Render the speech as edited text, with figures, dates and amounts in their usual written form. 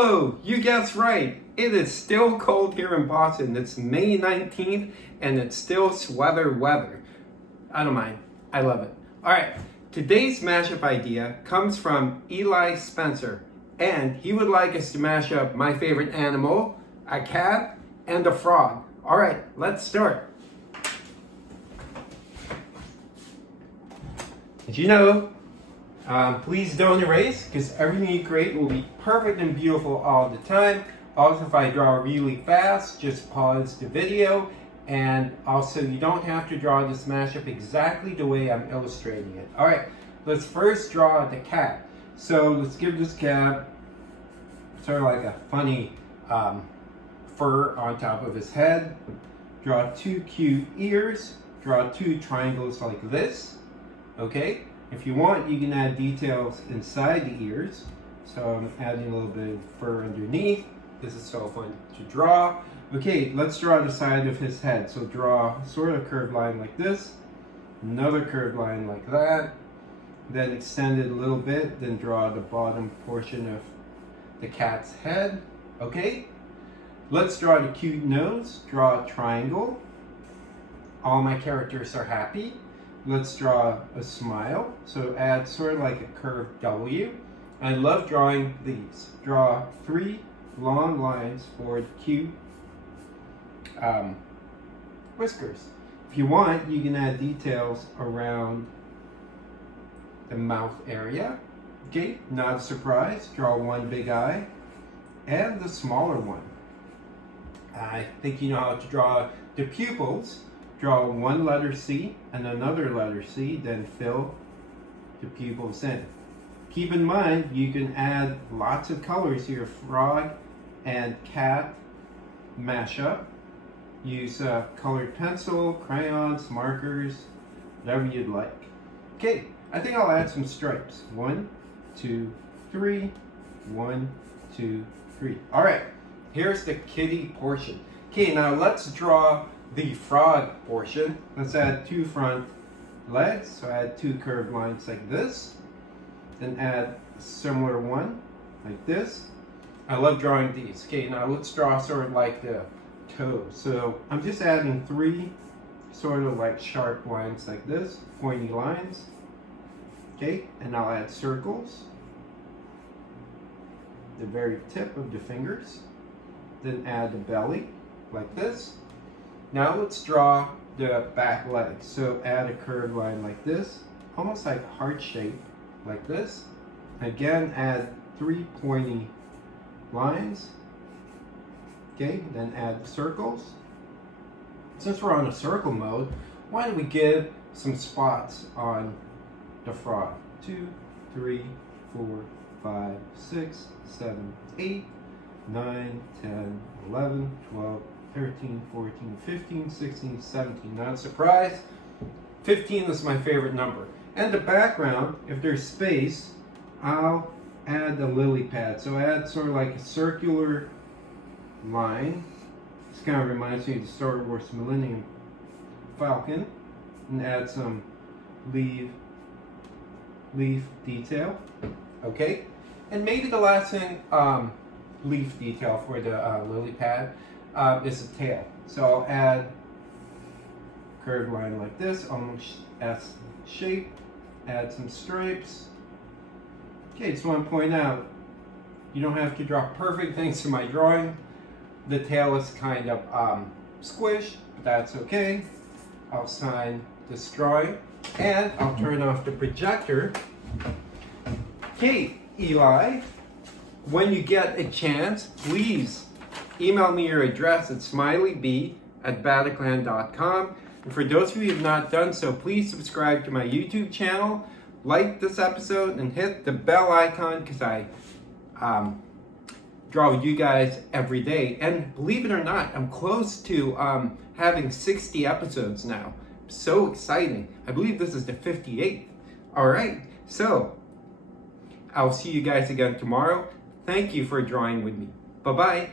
Hello, you guessed right. It is still cold here in Boston. It's May 19th and it's still sweater weather. I don't mind. I love it. Alright, today's mashup idea comes from Eli Spencer, and he would like us to mash up my favorite animal, a cat, and a frog. Alright, let's start. As you know, please don't erase, because everything you create will be perfect and beautiful all the time. Also, if I draw really fast, just pause the video. And also, you don't have to draw this mashup exactly the way I'm illustrating it. Alright, let's first draw the cat. So let's give this cat sort of like a funny fur on top of his head. Draw two cute ears. Draw two triangles like this. Okay? If you want, you can add details inside the ears. So I'm adding a little bit of fur underneath. This is so fun to draw. Okay, let's draw the side of his head. So draw sort of a curved line like this. Another curved line like that. Then extend it a little bit. Then draw the bottom portion of the cat's head. Okay? Let's draw the cute nose. Draw a triangle. All my characters are happy. Let's draw a smile. So add sort of like a curved W. I love drawing these. Draw three long lines for the cute whiskers. If you want, you can add details around the mouth area. Okay, not a surprise. Draw one big eye and the smaller one. I think you know how to draw the pupils. Draw one letter C and another letter C, then fill the pupils in. Keep in mind, you can add lots of colors to your frog and cat mashup. Use colored pencil, crayons, markers, whatever you'd like. Okay, I think I'll add some stripes. 1, 2, 3. 1, 2, 3. All right, here's the kitty portion. Okay, now let's draw the frog portion. Let's add two front legs. So add two curved lines like this. Then add a similar one like this. I love drawing these. Okay, now let's draw sort of like the toes. So I'm just adding three sort of like sharp lines like this, pointy lines. Okay, and I'll add circles. The very tip of the fingers. Then add the belly like this. Now let's draw the back legs. So add a curved line like this, almost like heart shape like this. Again, add three pointy lines. Okay, then add circles. Since we're on a circle mode, why don't we give some spots on the frog? 2, 3, 4, 5, 6, 7, 8, 9, 10, 11, 12, 13, 14, 15, 16, 17. Not a surprise. 15 is my favorite number. And the background, if there's space, I'll add a lily pad. So add sort of like a circular line. This kind of reminds me of the Star Wars Millennium Falcon. And add some leaf detail. Okay? And maybe the last thing, leaf detail for the lily pad is a tail. So I'll add curved line like this, almost S shape. Add some stripes. Okay, just want to point out, you don't have to draw perfect things to my drawing. The tail is kind of squished, but that's okay. I'll sign this drawing and I'll turn off the projector. Okay, Eli, when you get a chance, please email me your address at smileyb@bataclan.com. And for those of you who have not done so, please subscribe to my YouTube channel, like this episode, and hit the bell icon because I draw with you guys every day. And believe it or not, I'm close to having 60 episodes now. So exciting. I believe this is the 58th. All right, so I'll see you guys again tomorrow. Thank you for drawing with me. Bye-bye.